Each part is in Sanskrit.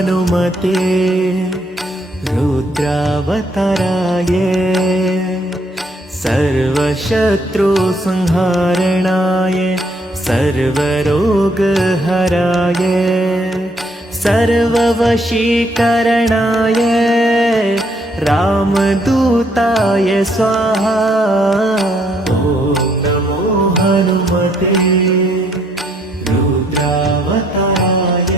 हनुमते रुद्रावताराय सर्वशत्रुसंहारणाय सर्वरोगहराय सर्ववशीकरणाय रामदूताय स्वाहा। ॐ नमो हनुमते रुद्रावताराय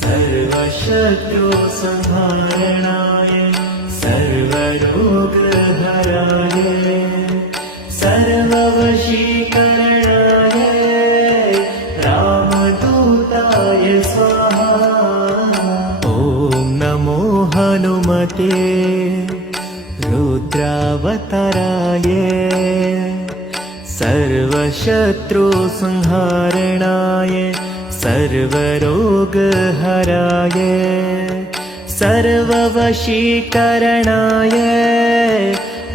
सर्वशत्रुसंहारणाय सर्वरोगहराय सर्ववशीकरणाय रामदूताय स्वाहा। ॐ नमो हनुमते रुद्रावताराय सर्वशत्रुसंहारणाय सर्वरोगहराय सर्ववशीकरणाय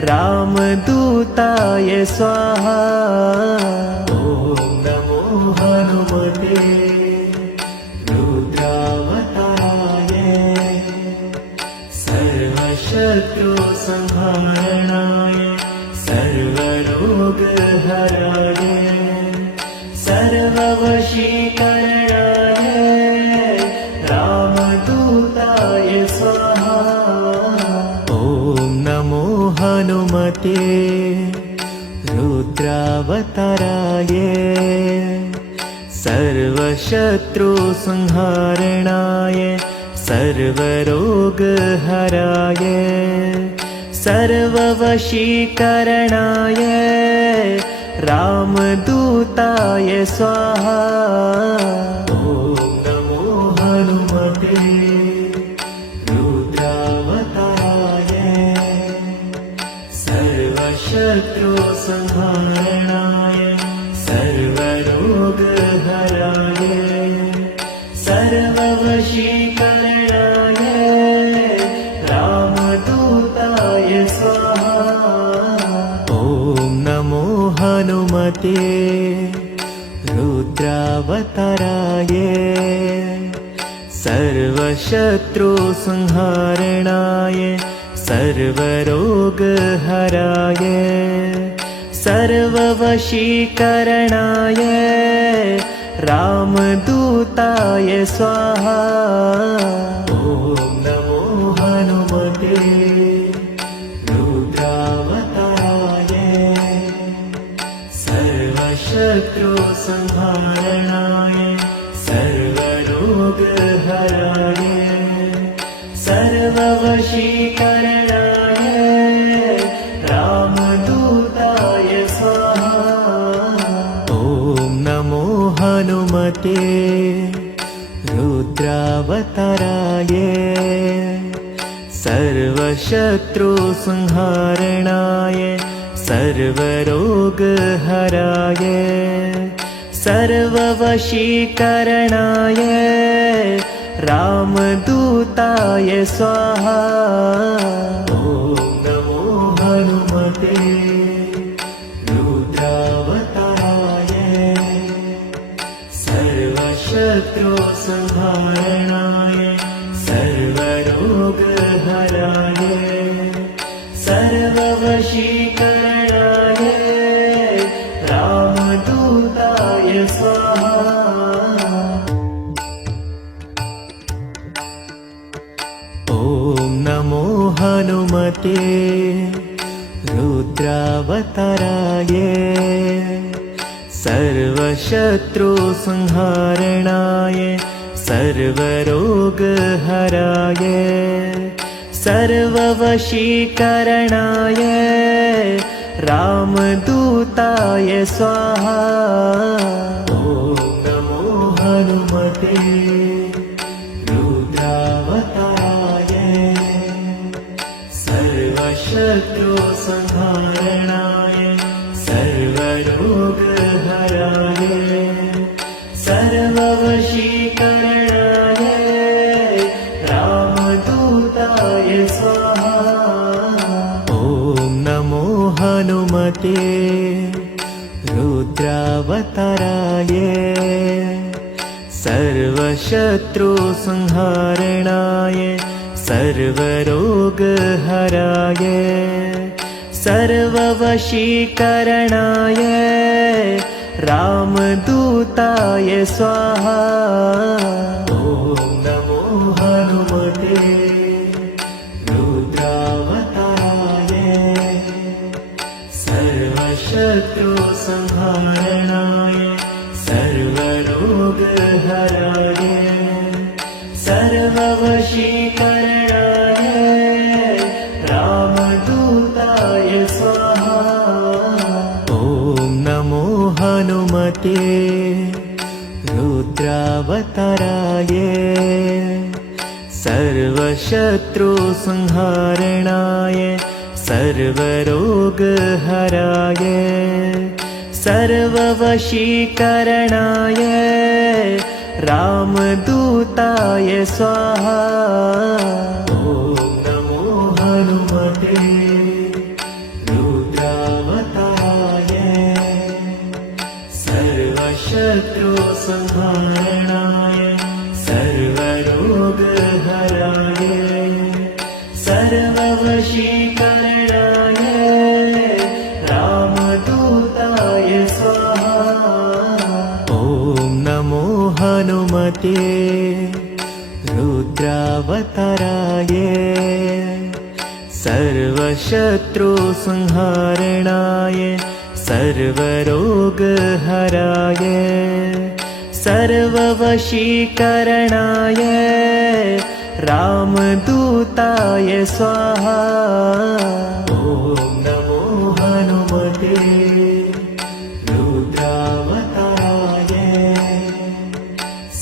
रामदूताय स्वाहा। ॐ नमो हनुमते रुद्रावताराय सर्वशत्रुसंहारणाय सर्वरोगहराय सर्ववशीकरणाय रामदूताय स्वाहा। ॐ नमो हनुमते रुद्रावताराय सर्वशत्रुसंहारणाय सर्वरोगहराय सर्ववशीकरणाय रामदूताय स्वाहा। ॐ नमो हनुमते रुद्रावताराय सर्वशत्रुसंहारणाय सर्वरोगहराय सर्ववशीकरणाय रामदूताय स्वाहा। ॐ नमो हनुमते रुद्रावताराय सर्वशत्रुसंहारणाय सर्वरोगहराय सर्ववशीकरणाय रामदूताय स्वाहा। ॐ नमो हनुमते रुद्रावताराय सर्वशत्रुसंहारणाय सर्वरोगहराय सर्ववशीकरणाय रामदूताय स्वाहा। ॐ नमो हनुमते रुद्रावताराय सर्वशत्रुसंहारणाय सर्वरोगहराय सर्ववशीकरणाय रामदूताय स्वाहा। ॐ नमो हनुमते रुद्रावताराय सर्वशत्रुसंहारणाय सर्वरोगहराय सर्ववशीकरणाय रामदूताय स्वाहा। ॐ नमो हनुमते रुद्रावताराय सर्वशत्रुसंहारणाय सर्वरोगहराय सर्ववशीकरणाय रामदूताय स्वाहा। ॐ नमो हनुमते रुद्रावताराय सर्वशत्रुसंहारणाय सर्वरोगहराय सर्ववशीकरणाय रामदूताय स्वाहा। ॐ नमो हनुमते रुद्रावताराय सर्वशत्रुसंहारणाय सर्वरोगहराय सर्ववशीकरणाय रामदूताय स्वाहा। ॐ नमो हनुमते रुद्रावताराय सर्वशत्रुसंहारणाय सर्वरोगहराय सर्ववशीकरणाय रामदूताय स्वाहा। ॐ नमो हनुमते रुद्रावताराय सर्वशत्रुसंहारणाय सर्वरोगहराय सर्ववशीकरणाय रामदूताय स्वाहा। ॐ नमो हनुमते रुद्रावताराय सर्वशत्रुसंहारणाय सर्वरोगहराय सर्ववशीकरणाय रामदूताय स्वाहा। ॐ नमो हनुमते रुद्रावताराय सर्वशत्रुसंहारणाय सर्वरोगहराय सर्ववशीकरणाय रामदूताय स्वाहा। ॐ नमो हनुमते रुद्रावताराय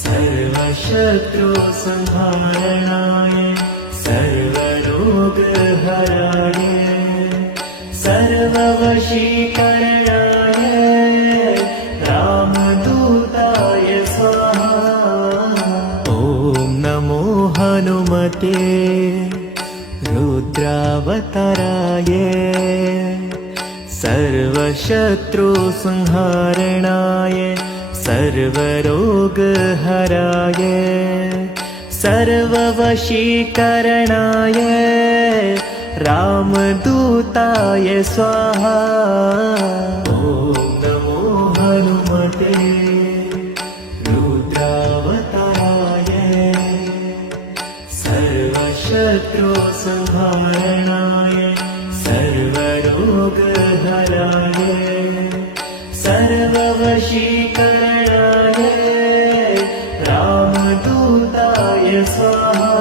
सर्वशत्रुसंहारणाय सर्वरोगहराय सर्ववशीकरणाय रामदूताय स्वाहा। ॐ नमो हनुमते रुद्रावताराय सर्वशत्रुसंहारणाय सर्वरोगहराय सर्ववशीकरणाय रामदूताय स्वाहा। ॐ नमो हनुमते रुद्रावताराय सर्वशत्रुसंहारणाय सर्वरोगहराय सर्ववशीकरणाय रामदूताय स्वाहा।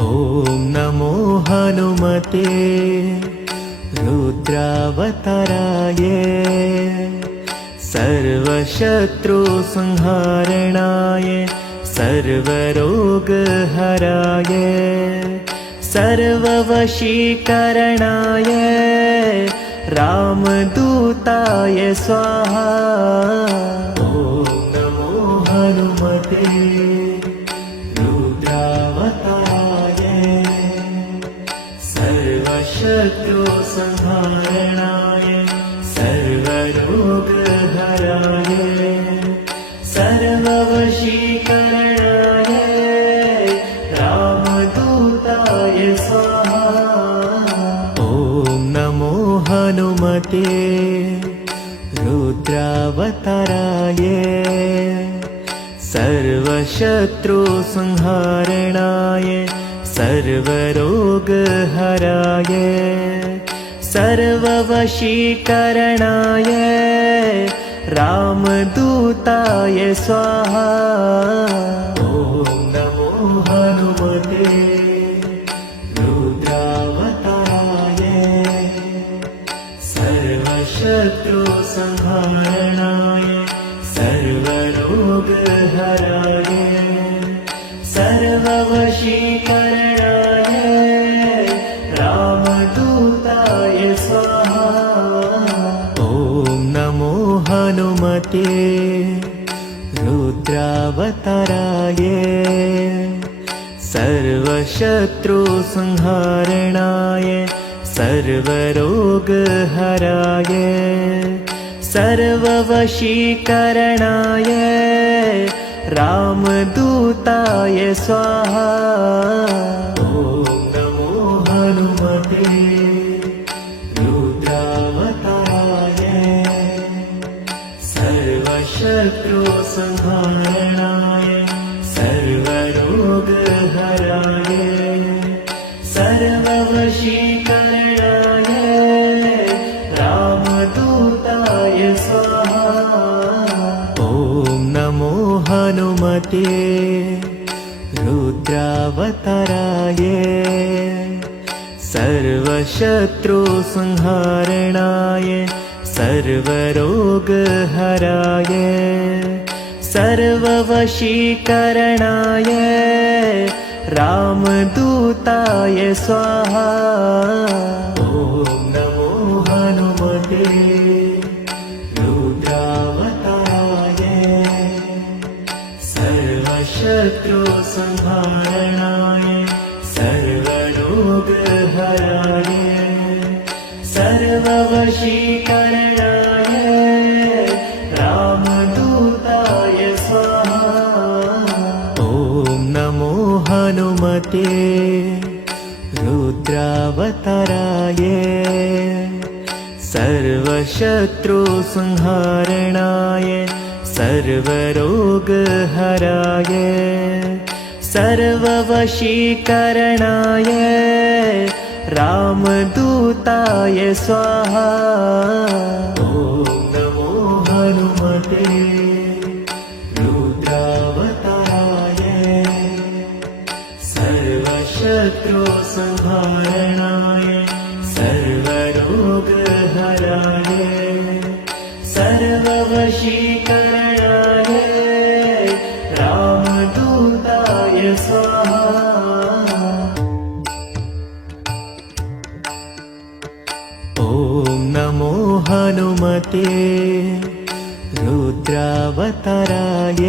ॐ नमो हनुमते रुद्रावताराय सर्वशत्रुसंहारणाय सर्वरोगहराय सर्ववशीकरणाय रामदूताय स्वाहा। ॐ नमो हनुमते रुद्रावताराय सर्वशत्रुसंहारणाय सर्वरोगहराय सर्ववशीकरणाय रामदूताय स्वाहा। ॐ नमो हनुमते रुद्रावताराय सर्वशत्रुसंहारणाय सर्वरोगहराय सर्ववशीकरणाय रामदूताय स्वाहा। ॐ नमो हनुमते रुद्रावताराय सर्वशत्रुसंहारणाय सर्वरोगहराय सर्ववशीकरणाय रामदूताय स्वाहा। ॐ नमो हनुमते रुद्रावताराय सर्वशत्रुसंहारणाय सर्वरोगहराय सर्ववशीकरणाय रामदूताय स्वाहा। ॐ नमो हनुमते रुद्रावताराय सर्वशत्रुसंहारणाय सर्वरोगहराय सर्ववशीकरणाय रामदूताय स्वाहा। ॐ नमो हनुमते रुद्रावताराय सर्वशत्रुसंहारणाय सर्वरोगहराय सर्ववशीकरणाय रामदूताय स्वाहा। ॐ नमो हनुमते रुद्रावताराय सर्वशत्रुसंहारणाय सर्वरोगहराय सर्ववशीकरणाय रामदूताय स्वाहा। ॐ नमो हनुमते रुद्रावताराय सर्वशत्रुसंहारणाय सर्वरोगहराय सर्ववशीकरणाय रामदूताय स्वाहा। ॐ नमो हनुमते रुद्रावताराय सर्वशत्रुसंहारणाय सर्वरोगहराय सर्ववशीकरणाय रामदूताय स्वाहा। ॐ नमो हनुमते रुद्रावताराय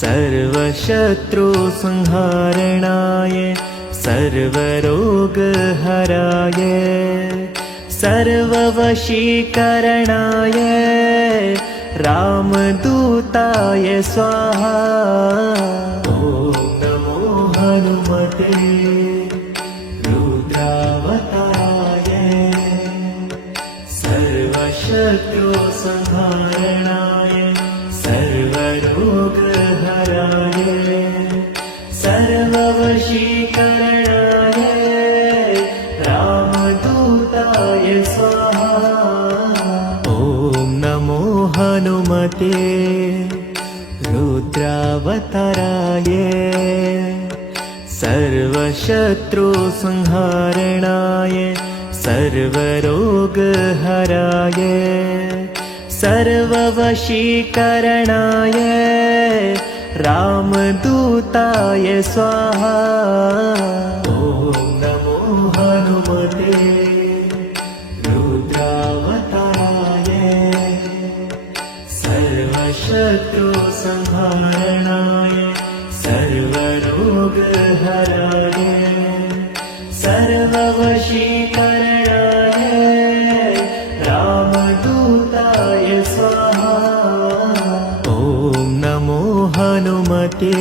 सर्वशत्रुसंहारणाय सर्वरोगहराय सर्ववशीकरणाय रामदूताय स्वाहा। ॐ नमो हनुमते रुद्रावताराय सर्वशत्रुसंहारणाय सर्वरोगहराय सर्ववशीकरणाय रामदूताय स्वाहा। ॐ नमो हनुमते रुद्रावताराय सर्वशत्रुसंहारणाय सर्वरोगहराय सर्ववशीकरणाय रामदूताय स्वाहा। ॐ नमो हनुमते रुद्रावताराय सर्वशत्रुसंहारणाय सर्वरोगहराय सर्ववशीकरणाय रामदूताय स्वाहा। ॐ नमो हनुमते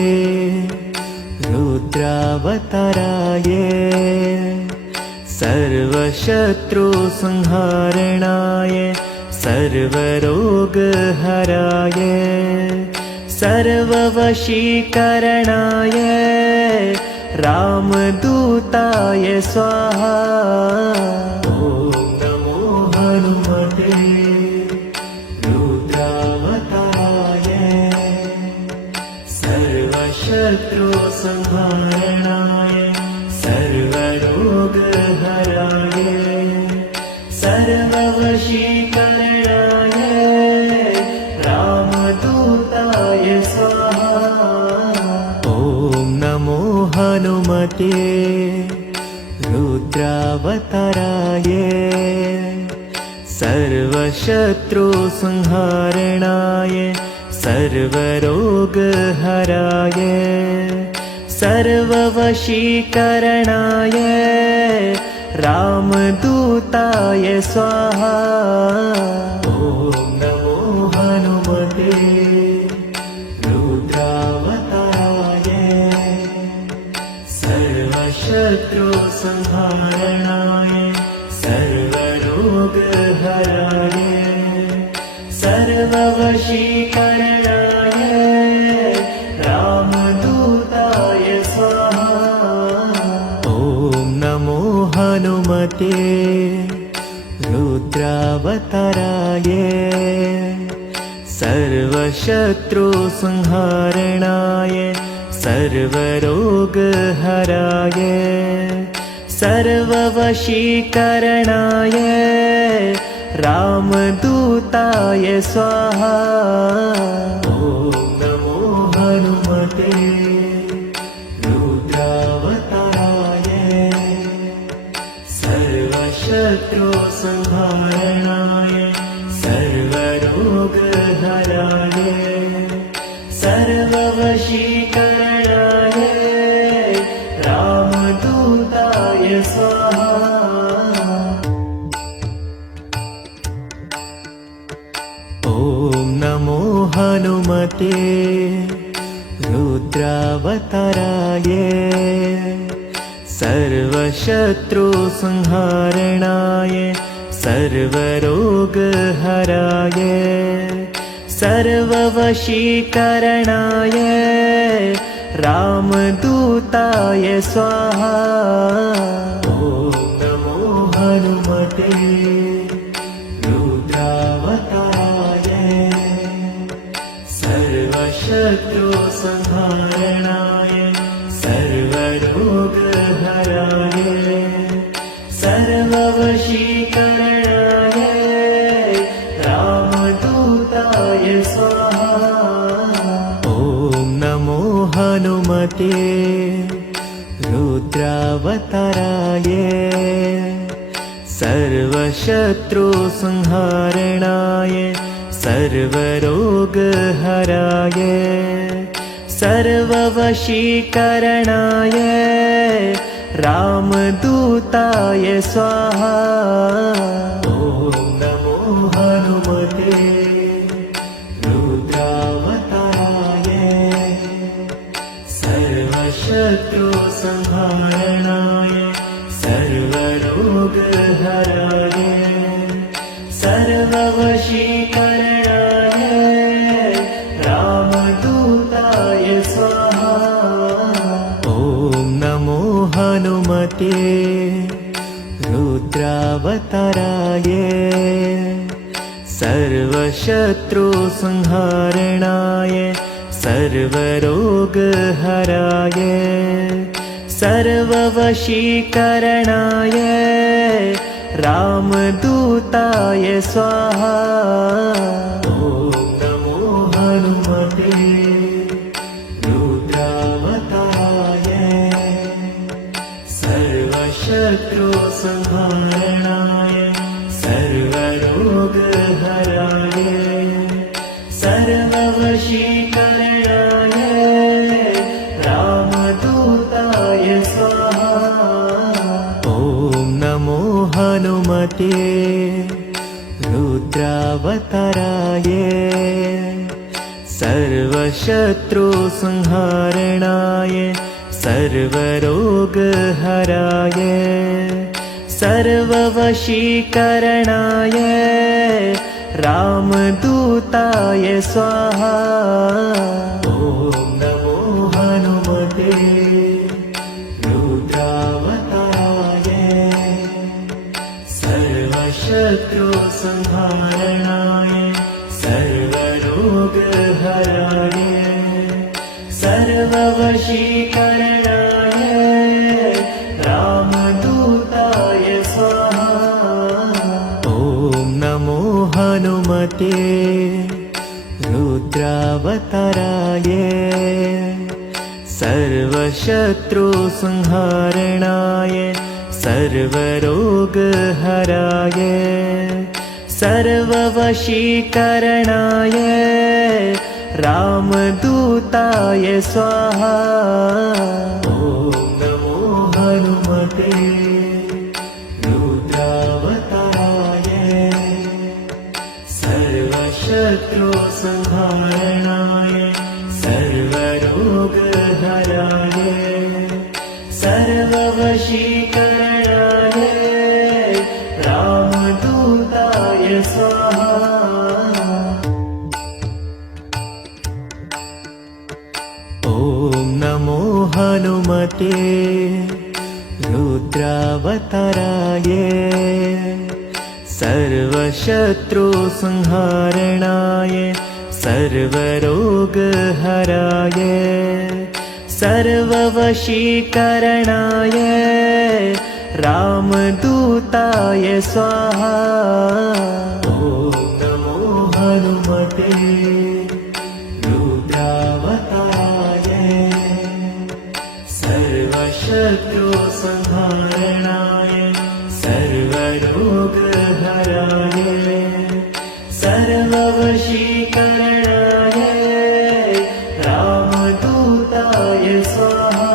रुद्रावताराय सर्वशत्रुसंहारणाय सर्वरोगहराय सर्ववशीकरणाय रामदूताय स्वाहा। ॐ नमो हनुमते रुद्रावताराय सर्वशत्रुसंहारणाय सर्वरोगहराय सर्ववशीकरणाय रामदूताय स्वाहा। ॐ नमो हनुमते रुद्रावताराय सर्वशत्रुसंहारणाय सर्वरोगहराय सर्ववशीकरणाय रामदूताय रामदूताय स्वाहा। ॐ नमो हनुमते रुद्रावताराय सर्वशत्रुसंहारणाय सर्वरोगहराय सर्ववशीकरणाय रामदूताय स्वाहा। ॐ नमो हनुमते रुद्रावताराय सर्वशत्रुसंहारणाय सर्वरोगहराय सर्ववशीकरणाय रामदूताय स्वाहा। ॐ नमो हनुमते रुद्रावताराय सर्वशत्रुसंहारणाय सर्वरोगहराय सर्ववशीकरणाय रामदूताय स्वाहा। ॐ नमो हनुमते रुद्रावताराय सर्वशत्रुसंहारणाय सर्वरोगहराय सर्ववशीकरणाय रामदूताय स्वाहा। ॐ नमो हनुमते रुद्रावताराय सर्वशत्रुसंहारणाय सर्वरोगहराय सर्ववशीकरणाय रामदूताय स्वाहा। ॐ नमो हनुमते रुद्रावताराय सर्वशत्रुसंहारणाय सर्वरोगहराय सर्ववशीकरणाय रामदूताय स्वाहा। ॐ नमो हनुमते रुद्रावताराय सर्वशत्रुसंहारणाय सर्वरोगहराय सर्ववशीकरणाय रामदूताय स्वाहा। ॐ नमो हनुमते रुद्रावताराय सर्वशत्रुसंहारणाय सर्वरोगहराय सर्ववशीकरणाय रामदूताय स्वाहा। ॐ नमो हनुमते रुद्रावताराय सर्वशत्रुसंहारणाय सर्वरोगहराय सर्ववशीकरणाय रामदूताय स्वाहा। ॐ नमो हनुमते रुद्रावताराय सर्वशत्रुसंहारणाय सर्वरोगहराय सर्ववशीकरणाय रामदूताय स्वाहा। ॐ नमो हनुमते रुद्रावताराय सर्वशत्रुसंहारणाय सर्वरोगहराय सर्ववशीकरणाय रामदूताय स्वाहा। ॐ नमो हनुमते रुद्रावताराय सर्वशत्रुसंहारणाय सर्वरोगहराय सर्ववशीकरणाय रामदूताय स्वाहा। ॐ नमो हनुमते रुद्रावताराय हनुमते रुद्रावताराय सर्वशत्रुसंहारणाय सर्वरोगहराय सर्ववशीकरणाय रामदूताय स्वाहा। ॐ नमो हनुमते रुद्रावताराय सर्वशत्रुसंहारणाय सर्वरोगहराय सर्ववशीकरणाय रामदूताय स्वाहा।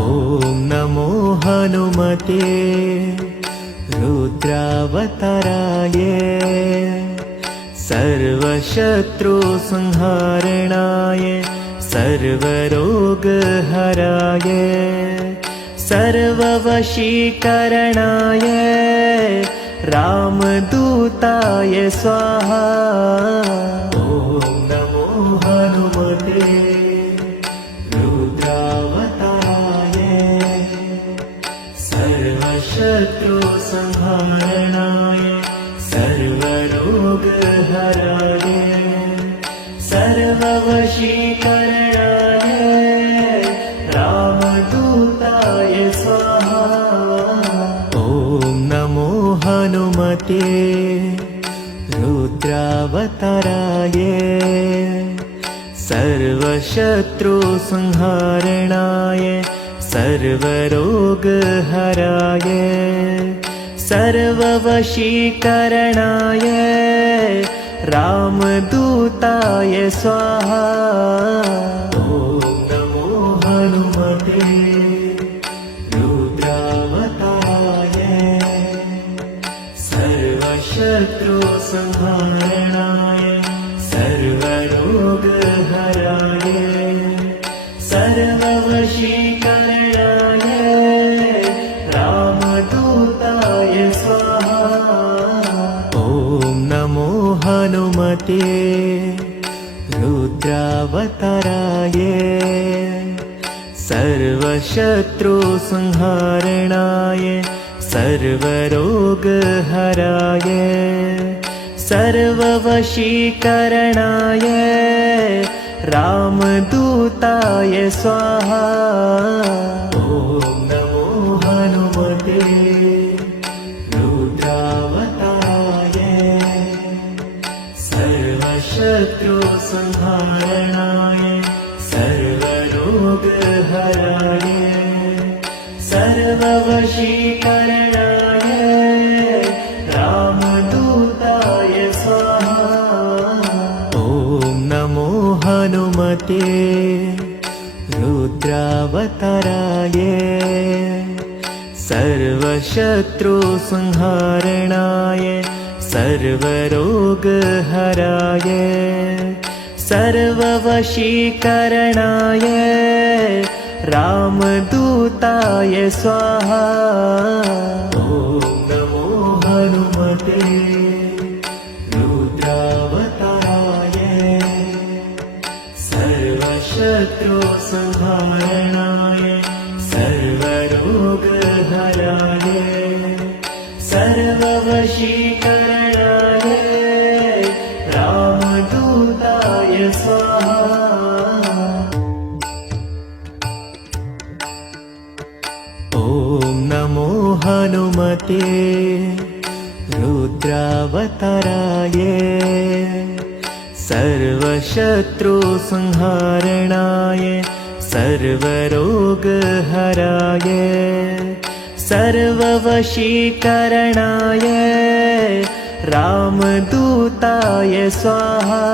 ॐ नमो हनुमते रुद्रावताराय सर्वशत्रुसंहारणाय सर्वरोगहराय सर्ववशीकरणाय रामदूताय स्वाहा। ॐ नमो हनुमते रुद्रावताराय सर्वशत्रुसंहारणाय सर्वरोगहराय सर्ववशीकरणाय रामदूताय स्वाहा। ॐ नमो हनुमते रुद्रावताराय सर्वशत्रुसंहारणाय सर्वरोगहराय सर्ववशीकरणाय रामदूताय स्वाहा। ॐ नमो हनुमते रुद्रावताराय सर्वशत्रुसंहारणाय सर्वरोगहराय सर्ववशीकरणाय रामदूताय स्वाहा। ॐ नमो हनुमते रुद्रावताराय सर्वशत्रुसंहारणाय सर्वरोगहराय सर्ववशीकरणाय रामदूताय स्वाहा। ॐ नमो हनुमते रुद्रावताराय सर्वशत्रुसंहारणाय सर्वरोगहराय सर्ववशीकरणाय रामदूताय स्वाहा। ॐ नमो हनुमते रुद्रावताराय सर्वशत्रुसंहारणाय सर्वरोगहराय सर्ववशीकरणाय रामदूताय स्वाहा। ॐ नमो हनुमते रुद्रावताराय सर्वशत्रुसंहारणाय सर्वरोगहराय सर्ववशीकरणाय रामदूताय स्वाहा। ॐ नमो हनुमते रुद्रावताराय सर्वशत्रुसंहारणाय सर्वरोगहराय सर्ववशीकरणाय रामदूताय स्वाहा।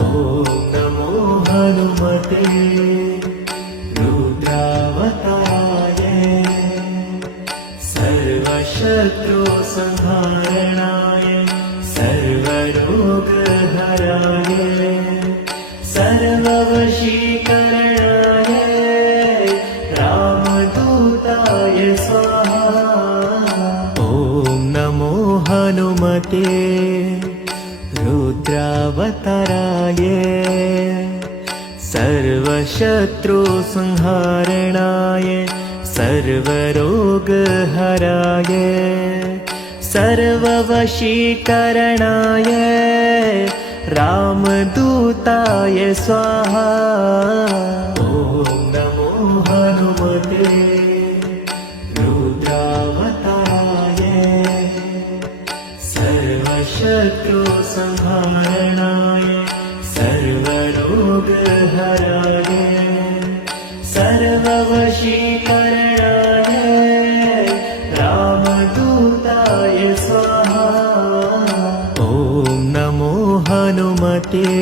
ॐ नमो हनुमते रुद्रावताराय सर्वशत्रुसंहारणाय सर्वरोगहराय सर्ववशीकरणाय रामदूताय स्वाहा। ॐ नमो हनुमते रुद्रावताराय सर्व सर्वशत्रुसंहारणाय सर्वरोगहराय सर्ववशीकरणाय रामदूताय स्वाहा। ॐ नमो हनुमते रुद्रावताराय सर्वशत्रुसंहारणाय सर्वरोगहराय सर्ववशीकरणाय रामदूताय स्वाहा। ॐ नमो हनुमते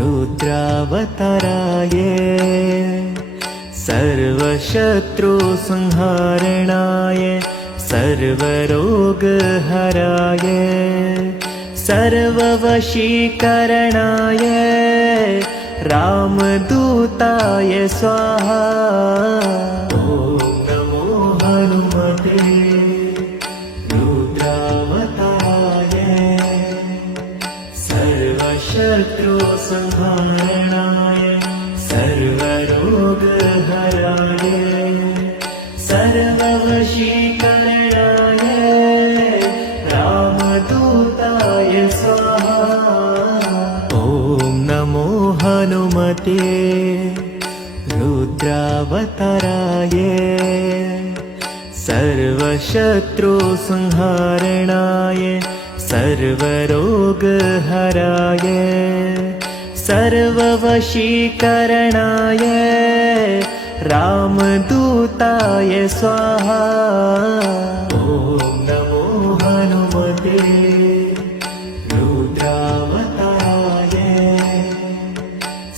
रुद्रावताराय सर्वशत्रुसंहारणाय सर्वरोगहराय सर्ववशीकरणाय रामदूताय स्वाहा। ॐ नमो हनुमते रुद्रावताराय सर्वशत्रुसंहारणाय सर्वरोगहराय सर्ववशीकरणाय रामदूताय स्वाहा। ॐ नमो हनुमते रुद्रावताराय सर्वशत्रुसंहारणाय सर्वरोगहराय सर्ववशीकरणाय रामदूताय स्वाहा। ॐ नमो हनुमते रुद्रावताराय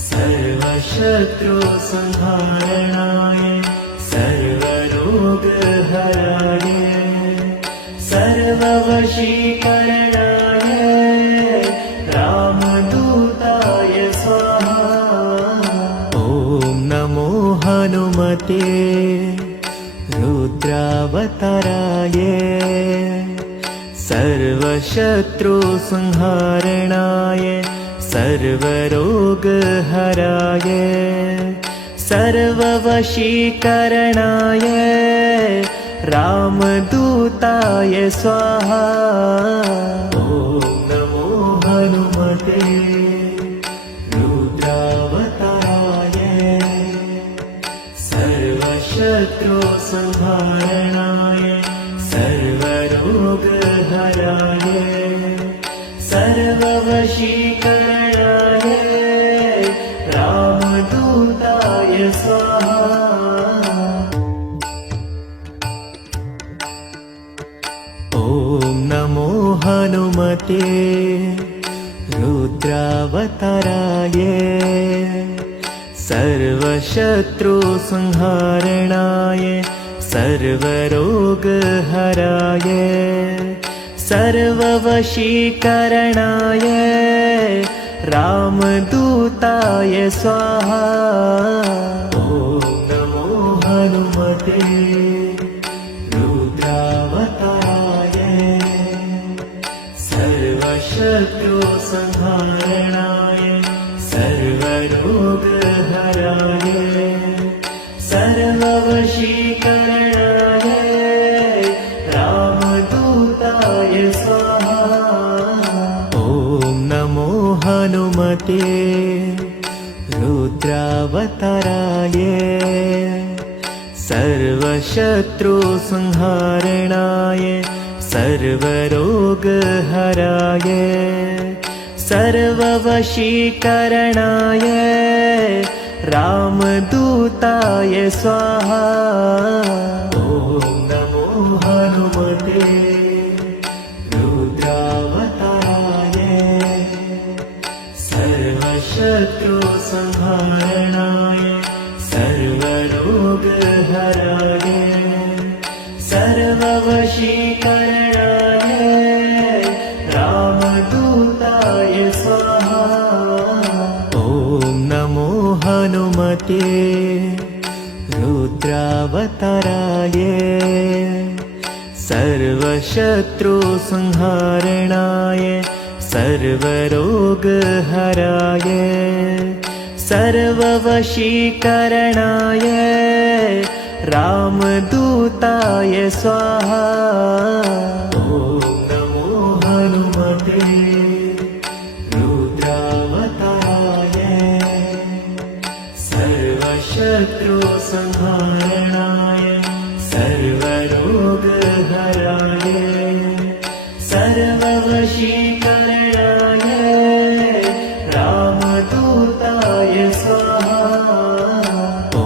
सर्वशत्रुसंहारणाय सर्वरोगहराय सर्ववशीकरणाय रामदूताय स्वाहा। ॐ नमो हनुमते रुद्रावताराय सर्वशत्रुसंहारणाय सर्वरोगहराय सर्ववशीकरणाय रामदूताय स्वाहा। ॐ नमो हनुमते रुद्रावताराय सर्वशत्रुसंहारणाय सर्वरोगहराय सर्ववशीकरणाय रामदूताय स्वाहा। ॐ नमो हनुमते रुद्रावताराय सर्वशत्रुसंहारणाय सर्वरोगहराय सर्ववशीकरणाय रामदूताय स्वाहा। ॐ नमो हनुमते रुद्रावताराय सर्वशत्रुसंहारणाय सर्वरोगहराय सर्ववशीकरणाय रामदूताय स्वाहा। ॐ नमो हनुमते रुद्रावताराय सर्वशत्रुसंहारणाय सर्वरोगहराय सर्ववशीकरणाय रामदूताय स्वाहा। ॐ नमो हनुमते रुद्रावताराय सर्वशत्रुसंहारणाय सर्वरोगहराय सर्ववशीकरणाय रामदूताय स्वाहा। ॐ नमो हनुमते रुद्रावताराय सर्वशत्रुसंहारणाय सर्वरोगहराय सर्ववशीकरणाय रामदूताय स्वाहा। ॐ नमो हनुमते रुद्रावताराय सर्वशत्रुसंहारणाय सर्वरोगहराय सर्ववशीकरणाय रामदूताय स्वाहा। ॐ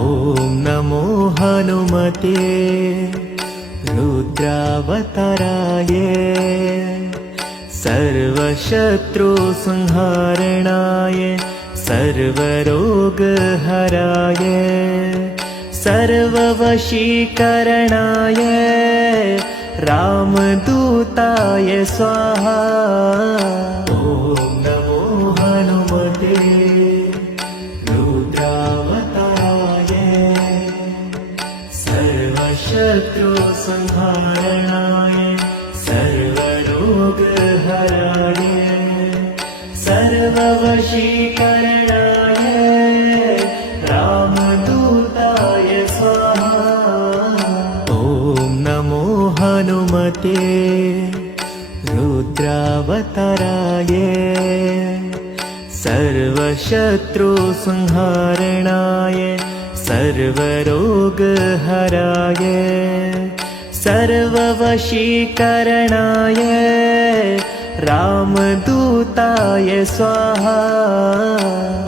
नमो हनुमते रुद्रावताराय सर्वशत्रुसंहारणाय सर्वरोगहराय सर्ववशीकरणाय रामदूताय स्वाहा। ॐ नमो हनुमते रुद्रावताराय सर्वशत्रुसंहारणाय सर्वरोगहराय सर्ववशीकरणाय रामदूताय स्वाहा। ॐ नमो हनुमते रुद्रावताराय सर्वशत्रुसंहारणाय सर्वरोगहराय सर्ववशीकरणाय रामदूताय स्वाहा।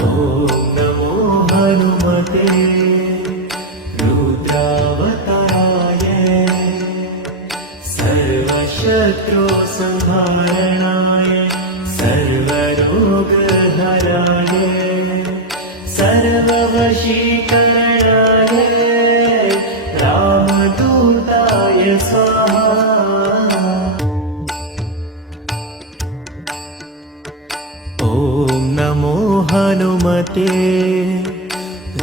ॐ नमो हनुमते रुद्रावताराय सर्वशत्रुसंहारणाय सर्वरोगहराय सर्ववशीकरणाय रामदूताय स्वाहा। ॐ नमो हनुमते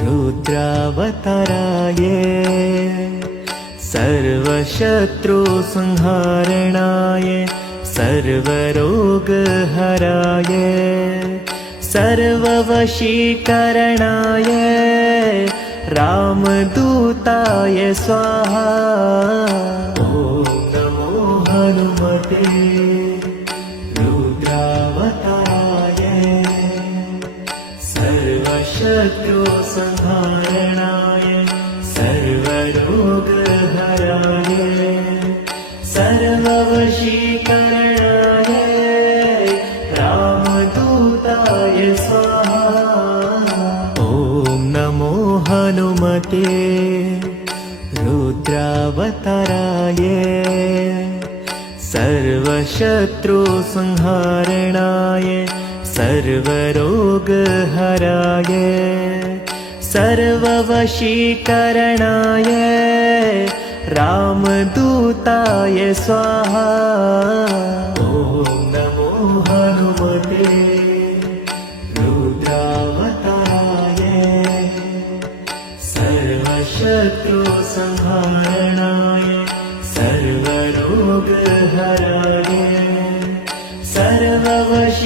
रुद्रावताराय सर्वशत्रुसंहारणाय सर्वरोगहराय सर्ववशीकरणाय रामदूताय स्वाहा। ॐ नमो हनुमते रुद्रावताराय सर्वशत्रुसंहारणाय सर्वरोगहराय सर्ववशीकरणाय रामदूताय स्वाहा। ॐ नमो हनुमते रुद्रावताराय सर्वशत्रुसंहारणाय सर्वरोगहराय सर्ववशीकरणाय रामदूताय स्वाहा। ॐ नमो हनुमते रुद्रावताराय सर्वशत्रुसंहारणाय सर्वरोगहराय सर्ववशीकरणाय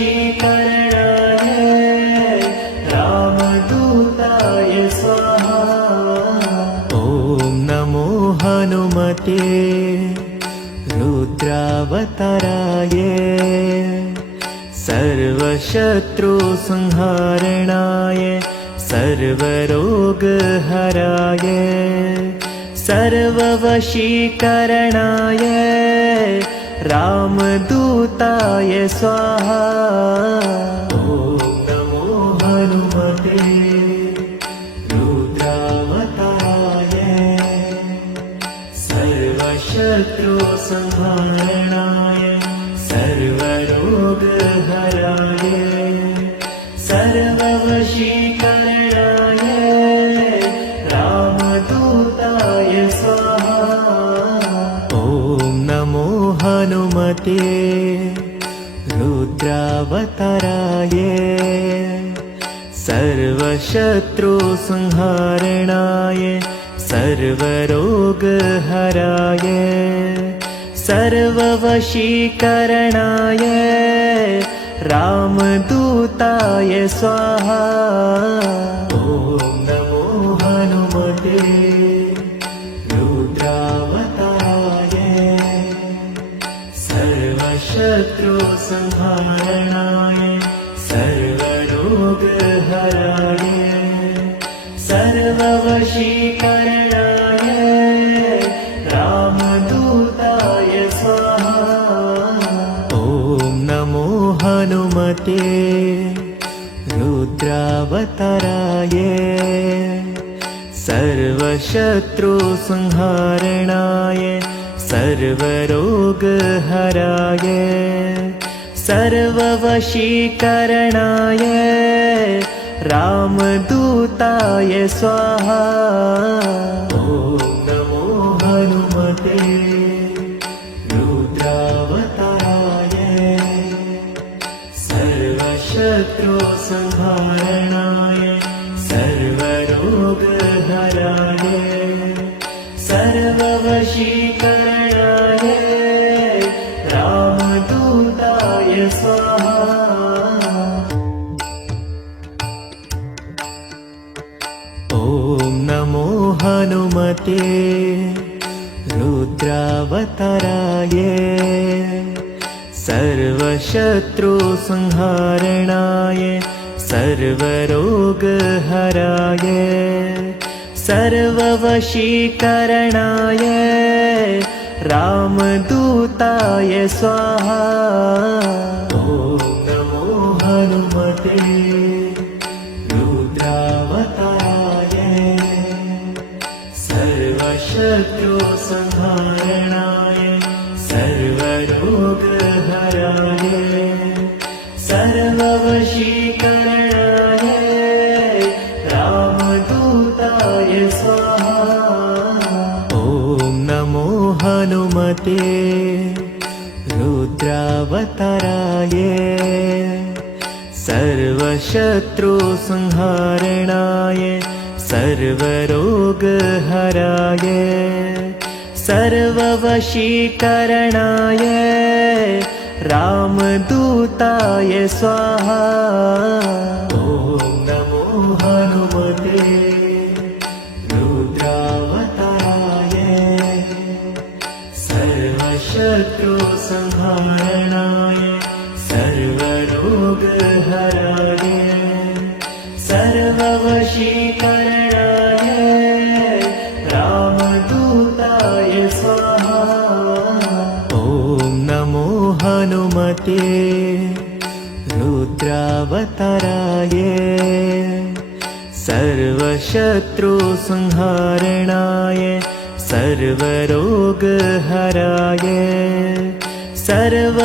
रामदूताय स्वाहा। ॐ नमो हनुमते रुद्रावताराय सर्वशत्रुसंहारणाय सर्वरोगहराय सर्ववशीकरणाय रामदूताय स्वाहा। ॐ नमो हनुमते रुद्रावताराय सर्वशत्रुसंहारणाय सर्वरोगहराय सर्ववशीकरणाय रामदूताय स्वाहा। ॐ नमो हनुमते रुद्रावताराय सर्वशत्रुसंहारणाय सर्वरोगहराय सर्ववशीकरणाय रामदूताय स्वाहा। ॐ नमो हनुमते रुद्रावताराय सर्वशत्रुसंहारणाय सर्वरोगहराय सर्ववशीकरणाय रामदूताय स्वाहा। ॐ नमो हनुमते रुद्रावताराय सर्वशत्रुसंहारणाय सर्वरोगहराय सर्ववशीकरणाय रामदूताय स्वाहा। ॐ नमो हनुमते रुद्रावताराय सर्वशत्रुसंहारणाय सर्वरोगहराय सर्ववशीकरणाय रामदूताय स्वाहा। ॐ नमो हनुमते रुद्रावताराय सर्वशत्रुसंहारणाय सर्वरोगहराय सर्ववशीकरणाय रामदूताय स्वाहा। ॐ नमो हनुमते रुद्रावताराय सर्वशत्रुसंहारणाय सर्वरोगहराय सर्ववशीकरणाय रामदूताय स्वाहा। ॐ नमो हनुमते रुद्रावताराय सर्वशत्रुसंहारणाय सर्वरोगहराय सर्ववशीकरणाय रामदूताय स्वाहा। ॐ नमो हनुमते रुद्रावताराय सर्वशत्रुसंहारणाय सर्वरोगहराय सर्ववशीकरणाय रामदूताय स्वाहा। ॐ नमो हनुमते रुद्रावताराय सर्वशत्रुसंहारणाय सर्वरोगहराय सर्ववशीकरणाय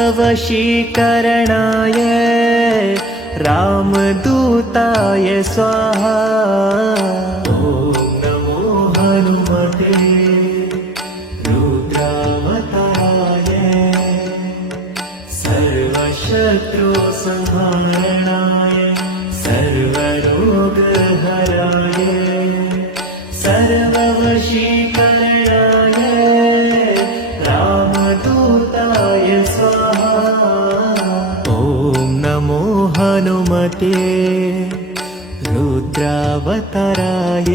रामदूताय स्वाहा। ॐ नमो हनुमते रुद्रावताराय सर्वशत्रुसंहारणाय सर्वरोगहराय सर्ववशीकरणाय रामदूताय स्वाहा। ॐ नमो हनुमते रुद्रावताराय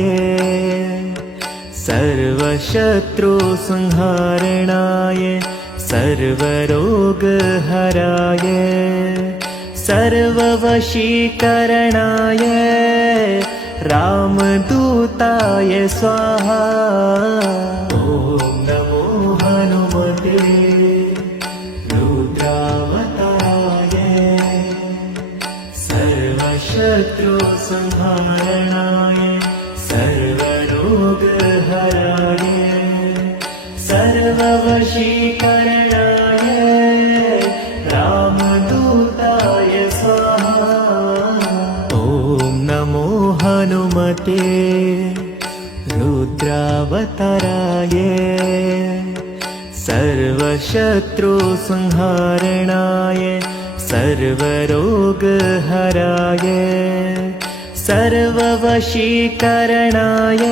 सर्वशत्रुसंहारणाय सर्वरोगहराय सर्ववशीकरणाय रामदूताय स्वाहा। ॐ नमो हनुमते रुद्रावताराय सर्वशत्रुसंहारणाय सर्वरोगहराय सर्ववशीकरणाय रामदूताय स्वाहा। ॐ नमो हनुमते रुद्रावताराय सर्वशत्रुसंहारणाय सर्वरोगहराय सर्ववशीकरणाय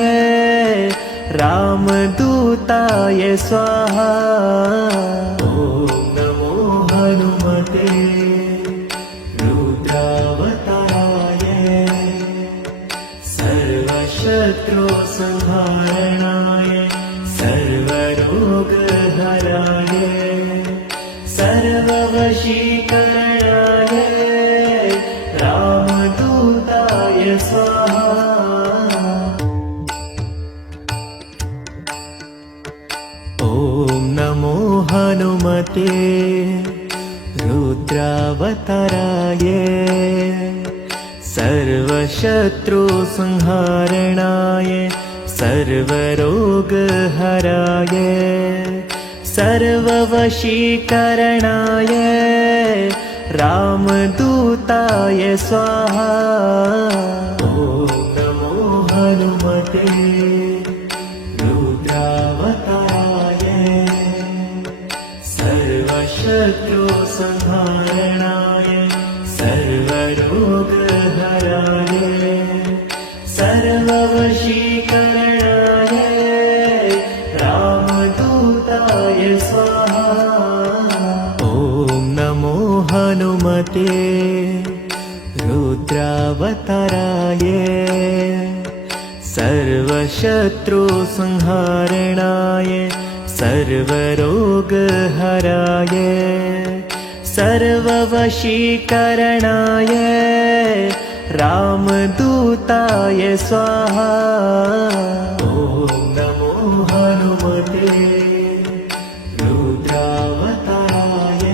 रामदूताय स्वाहा। ॐ नमो हनुमते सर्वरोगहराय सर्ववशीकरणाय रामदूताय स्वाहा। ॐ नमो हनुमते रुद्रावताराय सर्वशत्रुसंहारणाय सर्वरोगहराय सर्ववशीकरणाय रामदूताय स्वाहा। ॐ नमो हनुमते रुद्रावताराय सर्वशत्रुसंहारणाय सर्वरोगहराय सर्ववशीकरणाय रामदूताय स्वाहा। ॐ नमो हनुमते रुद्रावताराय सर्वशत्रुसंहारणाय सर्वरोगहराय सर्ववशीकरणाय रामदूताय स्वाहा। ॐ नमो हनुमते रुद्रावताराय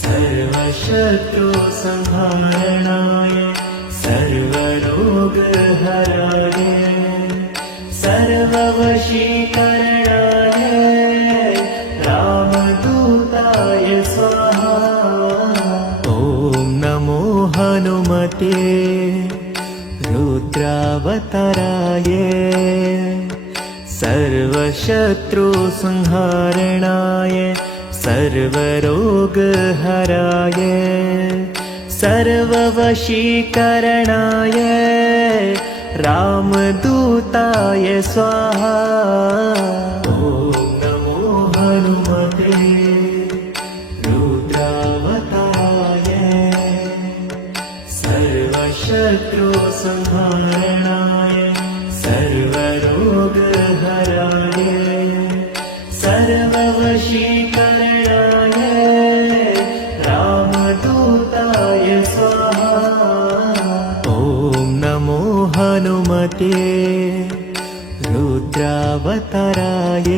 सर्वशत्रुसंहारणाय सर्वरोगहराय सर्ववशीकरणाय रामदूताय स्वाहा। ॐ नमो हनुमते रुद्रावताराय सर्वशत्रुसंहारणाय सर्वरोगहराय सर्ववशीकरणाय रामदूताय स्वाहा। ॐ नमो हनुमते रुद्रावताराय सर्वशत्रुसंहारणाय सर्वरोगहराय सर्ववशीकरणाय रामदूताय स्वाहा। ॐ नमो हनुमते रुद्रावताराय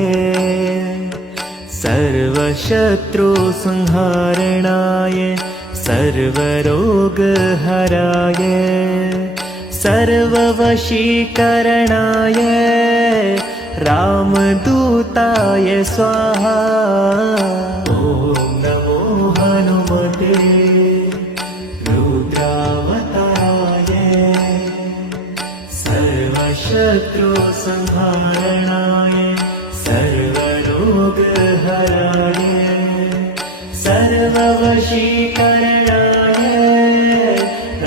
सर्वशत्रुसंहारणाय सर्वरोगहराय सर्ववशीकरणाय रामदूताय स्वाहा। ॐ नमो हनुमते रुद्रावताराय सर्वशत्रुसंहारणाय सर्वरोगहराय सर्ववशीकरणाय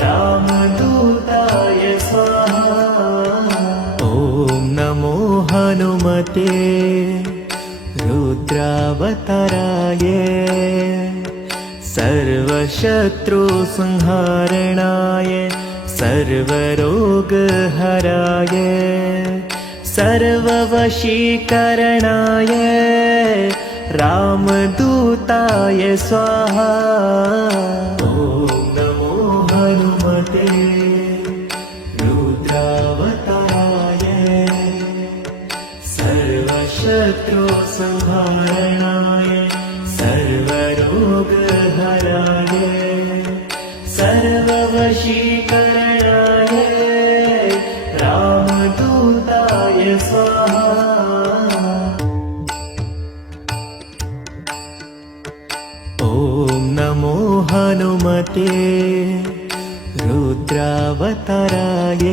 रामदूताय स्वाहा। ॐ नमो हनुमते रुद्रावताराय सर्वशत्रुसंहारणाय सर्वरोगहराय सर्ववशीकरणाय रामदूताय स्वाहा। ॐ नमो हनुमते रुद्रावताराय सर्वशत्रुसंहारणाय सर्वरोगहराय सर्ववशीकरणाय रामदूताय स्वाहा। ॐ नमो हनुमते रुद्रावताराय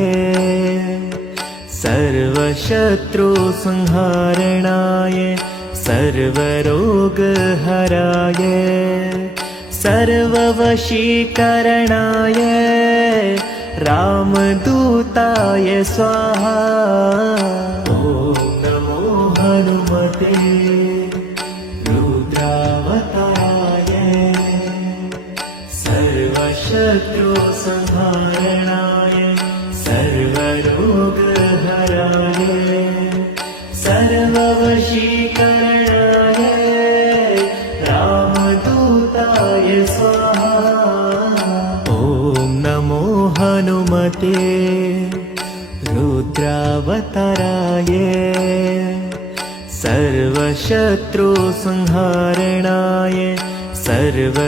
सर्वशत्रुसंहारणाय सर्वरोगहराय सर्ववशीकरणाय रामदूताय स्वाहा। ॐ नमो हनुमते रुद्रावताराय सर्वशत्रुसंहारणाय सर्वरोगहराय सर्ववशी हनुमते रुद्रावताराय सर्वशत्रुसंहारणाय सर्वरोगहराय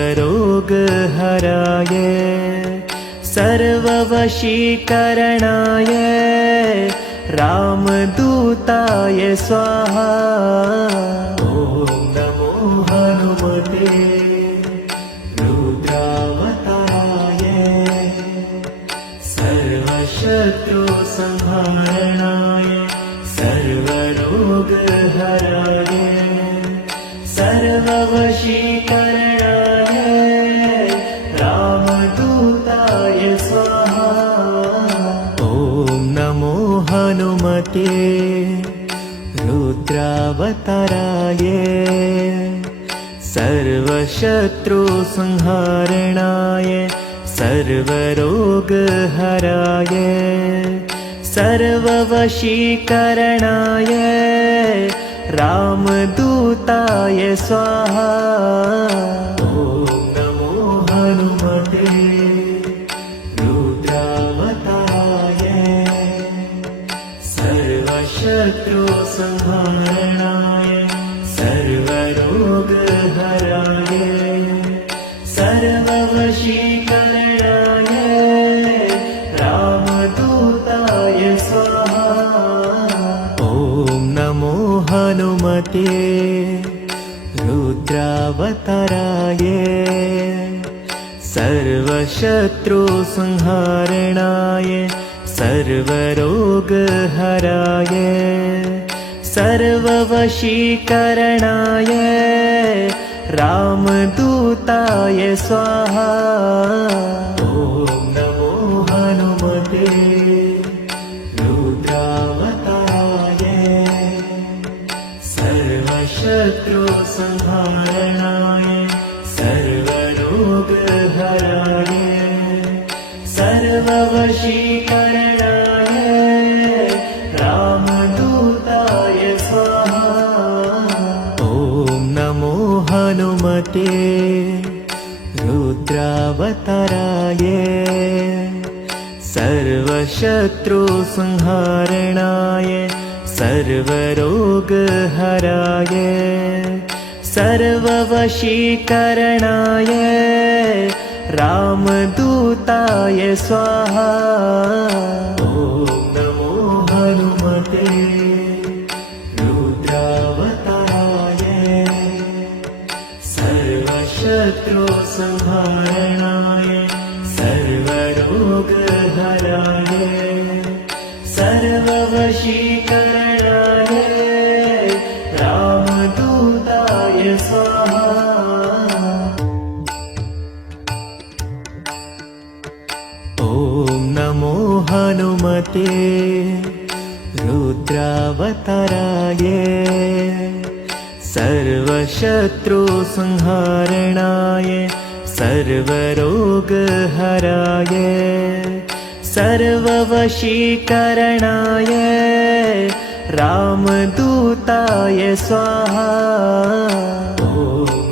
सर्ववशीकरणाय रामदूताय स्वाहा। ॐ नमो हनुमते रुद्रावताराय सर्वशत्रुसंहारणाय सर्वरोगहराय सर्ववशीकरणाय रामदूताय स्वाहा। ॐ नमो हनुमते रुद्रावताराय सर्वशत्रुसंहारणाय सर्वरोगहराय सर्ववशीकरणाय रामदूताय स्वाहा। ॐ नमो हनुमते रुद्रावताराय सर्वशत्रुसंहारणाय सर्वरोगहराय सर्ववशीकरणाय रामदूताय स्वाहा। ॐ नमो हनुमते रुद्रावताराय सर्वशत्रुसंहारणाय सर्वरोगहराय सर्ववशीकरणाय रामदूताय स्वाहा। ॐ नमो हनुमते रुद्रावताराय सर्वशत्रुसंहारणाय सर्वरोगहराय सर्ववशीकरणाय रामदूताय स्वाहा। ॐ नमो हनुमते रुद्रावताराय सर्वशत्रुसंहारणाय सर्वरोगहराय सर्ववशीकरणाय रामदूताय स्वाहा। ॐ नमो हनुमते रुद्रावताराय सर्वशत्रुसंहारणाय सर्वरोगहराय सर्ववशीकरणाय रामदूताय स्वाहा। ॐ नमो हनुमते रुद्रावताराय सर्वशत्रुसंहारणाय सर्वरोगहराय सर्ववशीकरणाय रामदूताय स्वाहा। ॐ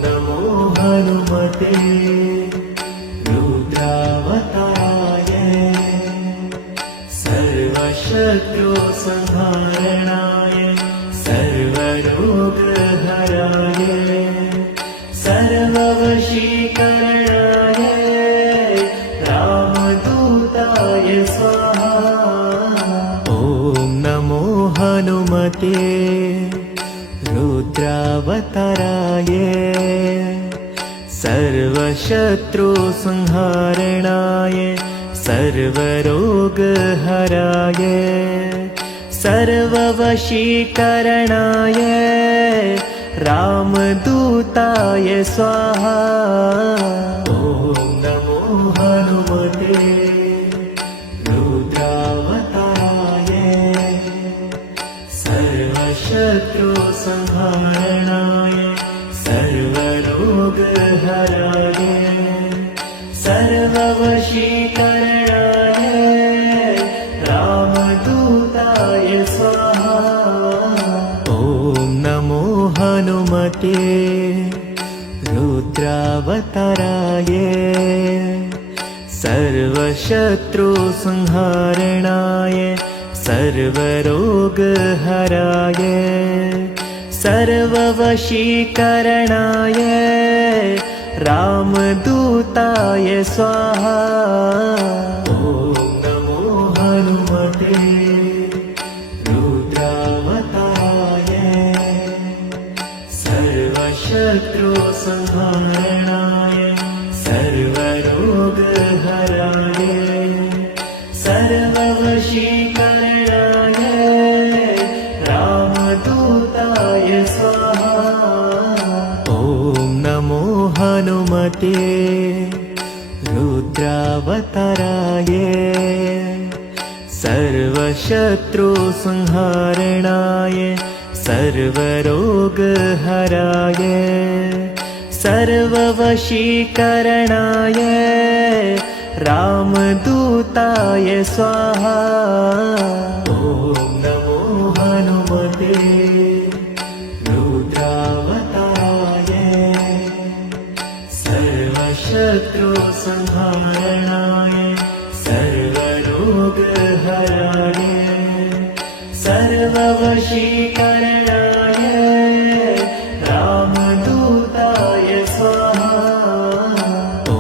नमो हनुमते रुद्रावताराय सर्वशत्रुसंहारणाय सर्वरोगहराय सर्ववशीकरणाय रामदूताय स्वाहा। ॐ नमो हनुमते रुद्रावताराय सर्वशत्रुसंहारणाय सर्वरोगहराय सर्ववशीकरणाय रामदूताय स्वाहा। ॐ नमो हनुमते रुद्रावताराय सर्वशत्रुसंहारणाय सर्वरोगहराय सर्ववशीकरणाय रामदूताय स्वाहा। ॐ नमो हनुमते रुद्रावताराय सर्वशत्रुसंहारणाय सर्वरोगहराय सर्ववशीकरणाय रामदूताय स्वाहा। ॐ नमो हनुमते रुद्रावताय सर्वशत्रुसंहारणाय सर्वरोगहराय सर्ववशीकरणाय रामदूताय स्वाहा। ॐ नमो हनुमते रुद्रावताराय सर्वशत्रुसंहारणाय सर्वरोगहराय सर्ववशीकरणाय रामदूताय स्वाहा। ॐ नमो हनुमते रुद्रावताराय सर्वशत्रुसंहारणाय सर्वरोगहराय सर्ववशीकरणाय रामदूताय स्वाहा। ॐ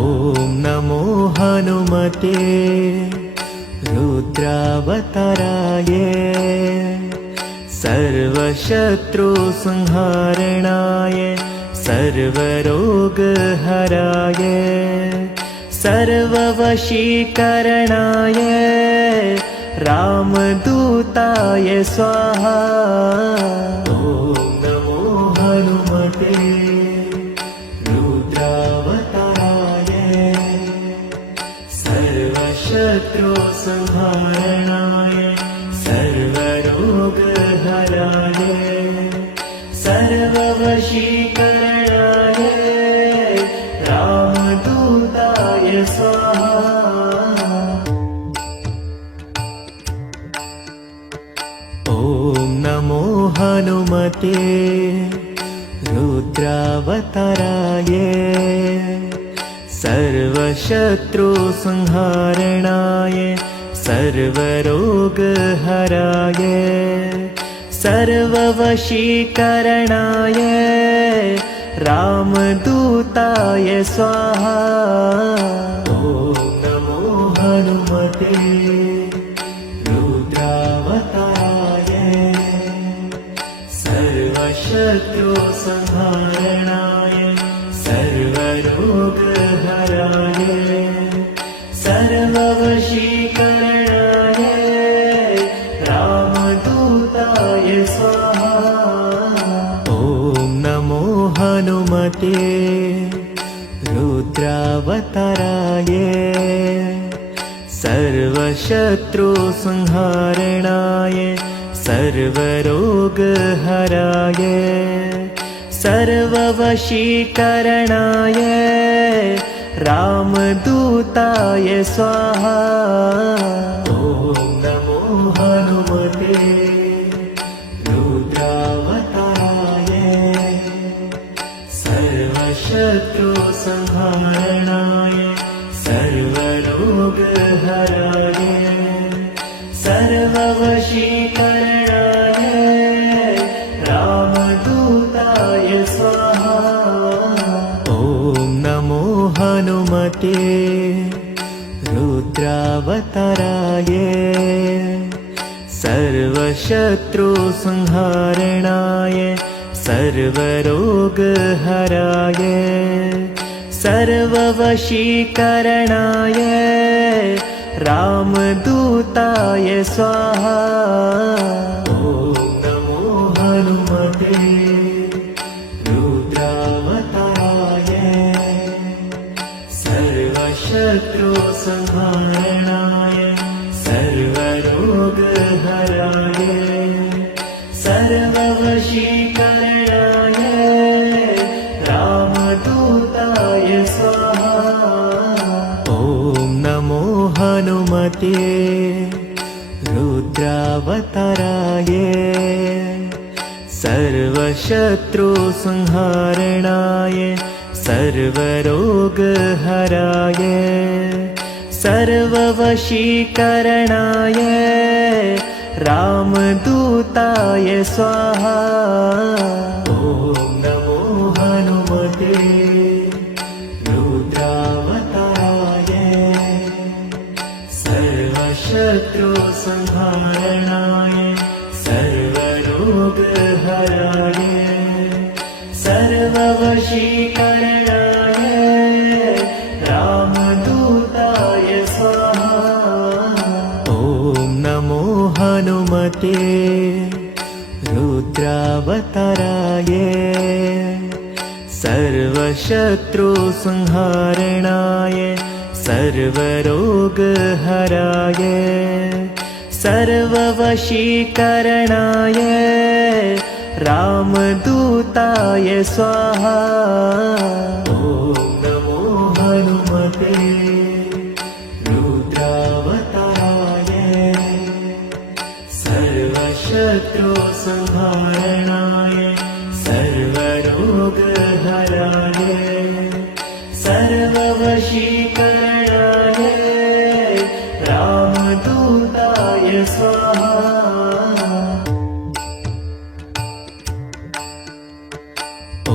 नमो हनुमते रुद्रावताराय सर्वशत्रुसंहारणाय सर्वरोगहराय सर्ववशीकरणाय रामदूताय स्वाहा। ॐ नमो हनुमते रुद्रावताराय सर्वशत्रुसंहारणाय सर्वरोगहराय सर्ववशीकरणाय रामदूताय स्वाहा। ॐ नमो हनुमते रुद्रावताराय सर्वशत्रुसंहारणाय सर्वरोगहराय सर्ववशीकरणाय रामदूताय स्वाहा। ॐ नमो हनुमते रुद्रावताराय सर्वशत्रुसंहारणाय सर्वरोगहराय सर्ववशीकरणाय रामदूताय स्वाहा। ॐ नमो हनुमते रुद्रावताराय सर्वशत्रुसंहारणाय सर्वरोगहराय सर्ववशीकरणाय रामदूताय स्वाहा। ॐ नमो हनुमते रुद्रावताराय सर्वशत्रुसंहारणाय सर्वरोगहराय सर्ववशीकरणाय रामदूताय स्वाहा। ॐ नमो हनुमते रुद्रावताराय सर्वशत्रुसंहारणाय सर्वरोगहराय सर्ववशीकरणाय रामदूताय स्वाहा। ॐ नमो हनुमते रुद्रावताराय सर्वशत्रुसंहारणाय सर्वरोगहराय सर्ववशीकरणाय रामदूताय स्वाहा। ॐ नमो हनुमते रुद्रावताराय सर्वशत्रुसंहारणाय सर्वरोगहराय सर्ववशीकरणाय रामदूताय स्वाहा। ॐ नमो हनुमते रुद्रावताराय सर्वशत्रुसंहारणाय सर्वरोगहराय सर्ववशीकरणाय रामदूताय स्वाहा। ॐ नमो हनुमते रुद्रावताराय सर्वशत्रुसंहारणाय सर्वरोगहराय सर्ववशीकरणाय रामदूताय स्वाहा। ॐ नमो हनुमते रुद्रावताराय सर्वशत्रुसंहारणाय सर्वरोगहराय सर्ववशीकरणाय रामदूताय स्वाहा। ॐ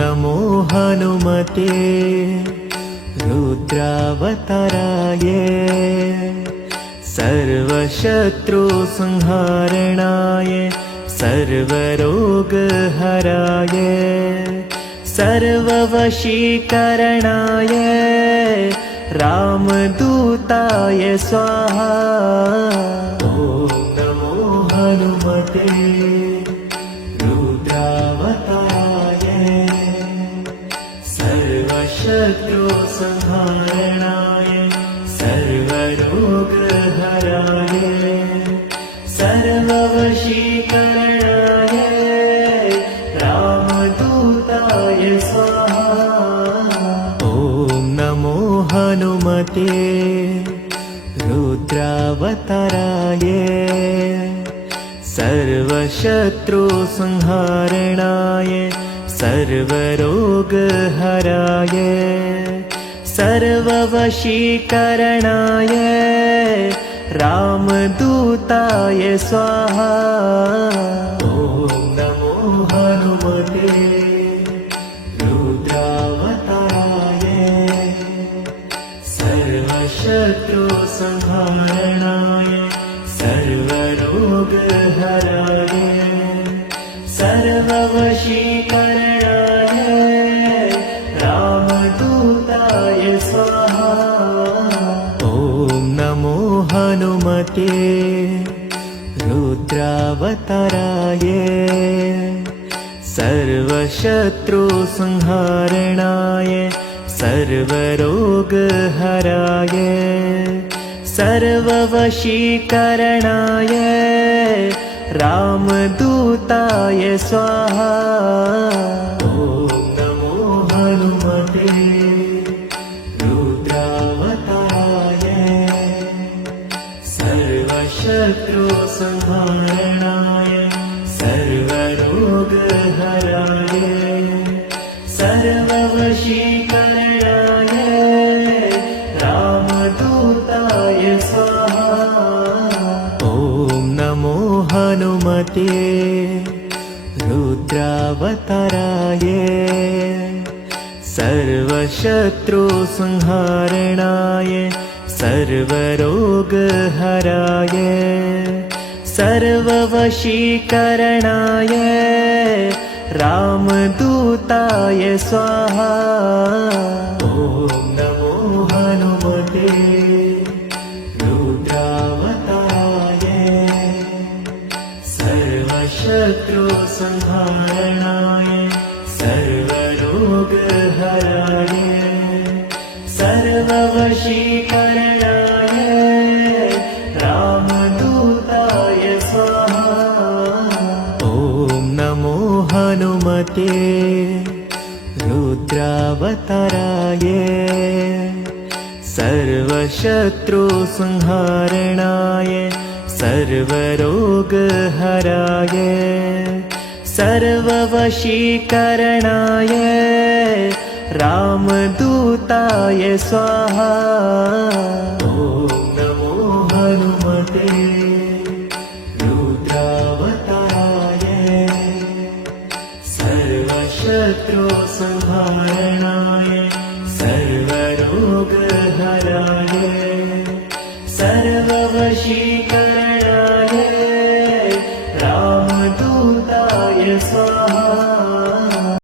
नमो हनुमते रुद्रावताराय सर्वशत्रुसंहारणाय सर्वरोगहराय सर्ववशीकरणाय रामदूताय स्वाहा। ॐ नमो हनुमते रुद्रावताराय सर्वशत्रुसंहारणाय सर्वरोगहराय सर्ववशीकरणाय रामदूताय स्वाहा। ॐ नमो हनुमते रुद्रावताराय सर्वशत्रुसंहारणाय सर्वरोगहराय सर्ववशीकरणाय रामदूताय स्वाहा। ॐ नमो हनुमते रुद्रावताराय सर्वशत्रुसंहारणाय सर्वरोगहराय सर्ववशीकरणाय रामदूताय स्वाहा। ॐ नमो हनुमते रुद्रावताराय सर्वशत्रुसंहारणाय सर्वरोगहराय सर्ववशीकरणाय रामदूताय स्वाहा। ॐ नमो हनुमते रुद्रावताराय सर्वशत्रुसंहारणाय सर्वरोगहराय सर्ववशीकरणाय रामदूताय स्वाहा। ॐ नमो हनुमते रुद्रावताराय सर्वशत्रुसंहारणाय सर्वरोगहराय सर्ववशीकरणाय रामदूताय स्वाहा। ॐ नमो हनुमते रुद्रावताराय सर्वशत्रुसंहारणाय सर्वरोगहराय सर्ववशीकरणाय रामदूताय स्वाहा। ॐ नमो हनुमते रुद्रावताराय सर्वशत्रुसंहारणाय सर्वरोगहराय सर्ववशीकरणाय रामदूताय स्वाहा ॐ नमो हनुमते रुद्रावताराय सर्वशत्रुसंहारणाय सर्वरोगहराय